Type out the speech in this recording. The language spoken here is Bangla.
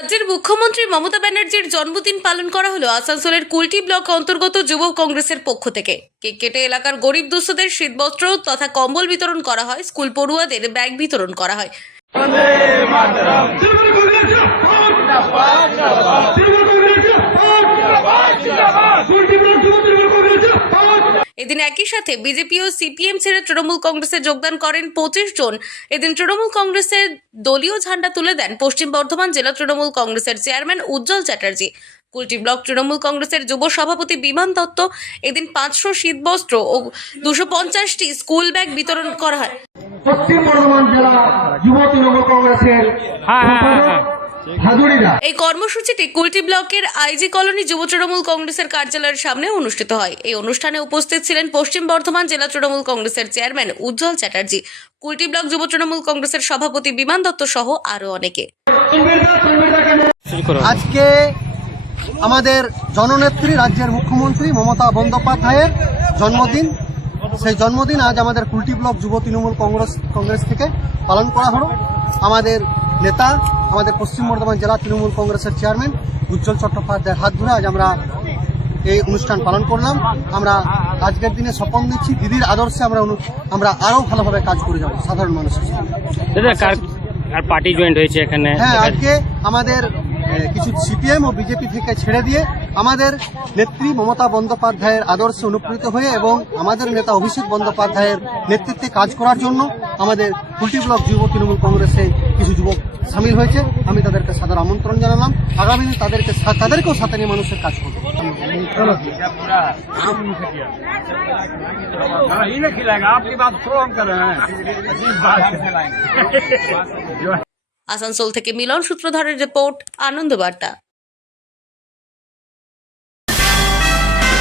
রাজ্যের মুখ্যমন্ত্রী মমতা ব্যানার্জির জন্মদিন পালন করা হলো আসানসোলের কুলটি ব্লক অন্তর্গত যুব কংগ্রেসের পক্ষ থেকে। কেক কেটে এলাকার গরিব দুস্থদের শীতবস্ত্র তথা কম্বল বিতরণ করা হয়, স্কুল পড়ুয়াদের ব্যাগ বিতরণ করা হয়। এদিন একই সাথে বিজেপি ও সিপিএম ছেড়ে তৃণমূল কংগ্রেসে যোগদান করেন পঁচিশ জন। এদিন তৃণমূল কংগ্রেসের দলীয় ঝান্ডা তুলে দেন পশ্চিম বর্ধমান জেলা তৃণমূল কংগ্রেসের চেয়ারম্যান উজ্জ্বল চ্যাটার্জি। কুলটি ব্লক তৃণমূল কংগ্রেসের যুব সভাপতি বিমান দত্ত। এদিন পাঁচশো শীতবস্ত্র ও দুশো পঞ্চাশটি স্কুল ব্যাগ বিতরণ করা হয়। পশ্চিম বর্ধমান জেলা যুব তৃণমূল কংগ্রেসের সম্পাদক হাজুরিরা এই কর্মসূচিটি কুলটি ব্লকের আইজি কলোনি যুব তৃণমূল কংগ্রেসের কার্যালয়ের সামনে অনুষ্ঠিত হয়। এই অনুষ্ঠানে উপস্থিত ছিলেন পশ্চিম বর্ধমান জেলা তৃণমূল কংগ্রেসের চেয়ারম্যান উজ্জ্বল চ্যাটার্জি কুলটি ব্লক যুব তৃণমূল কংগ্রেসের সভাপতি বিমান দত্ত সহ আরও অনেকে। আজকে আমাদের জননেত্রী রাজ্যের মুখ্যমন্ত্রী মমতা বন্দ্যোপাধ্যায়ের জন্মদিন। সেই জন্মদিন আজ আমাদের কুলটি ব্লক যুব তৃণমূল কংগ্রেস কংগ্রেস থেকে পালন করা হলো। আমাদের নেতা আমাদের পশ্চিম বর্ধমান জেলা তৃণমূল কংগ্রেসের চেয়ারম্যান উজ্জ্বল চট্টোপাধ্যায়ের হাত ধরে আজ আমরা এই অনুষ্ঠান পালন করলাম। আমরা আজকের দিনে স্বপন দিচ্ছি দিদির আদর্শে আমরা আমরা আরও ভালোভাবে কাজ করে যাব সাধারণ মানুষের আর পার্টি জয়েন্ট হয়েছে এখানে? হ্যাঁ আজকে আমাদের কিছু সিপিএম ও বিজেপি থেকে ছেড়ে দিয়ে আমাদের নেত্রী মমতা বন্দ্যোপাধ্যায়ের আদর্শে অনুপ্রাণিত হয়ে এবং আমাদের নেতা অভিষেক বন্দ্যোপাধ্যায়ের নেতৃত্বে কাজ করার জন্য আমাদের কুলটি ব্লক যুব তৃণমূল কংগ্রেসে কিছু যুবক সামিল হয়েছে। আমি তাদেরকে সাদর আমন্ত্রণ জানালাম। আগামী দিন তাদেরকে তাদেরকেও সাথে নিয়ে মানুষের কাজ করবে। আসানসোল থেকে মিলন সূত্রধারের রিপোর্ট আনন্দবার্তা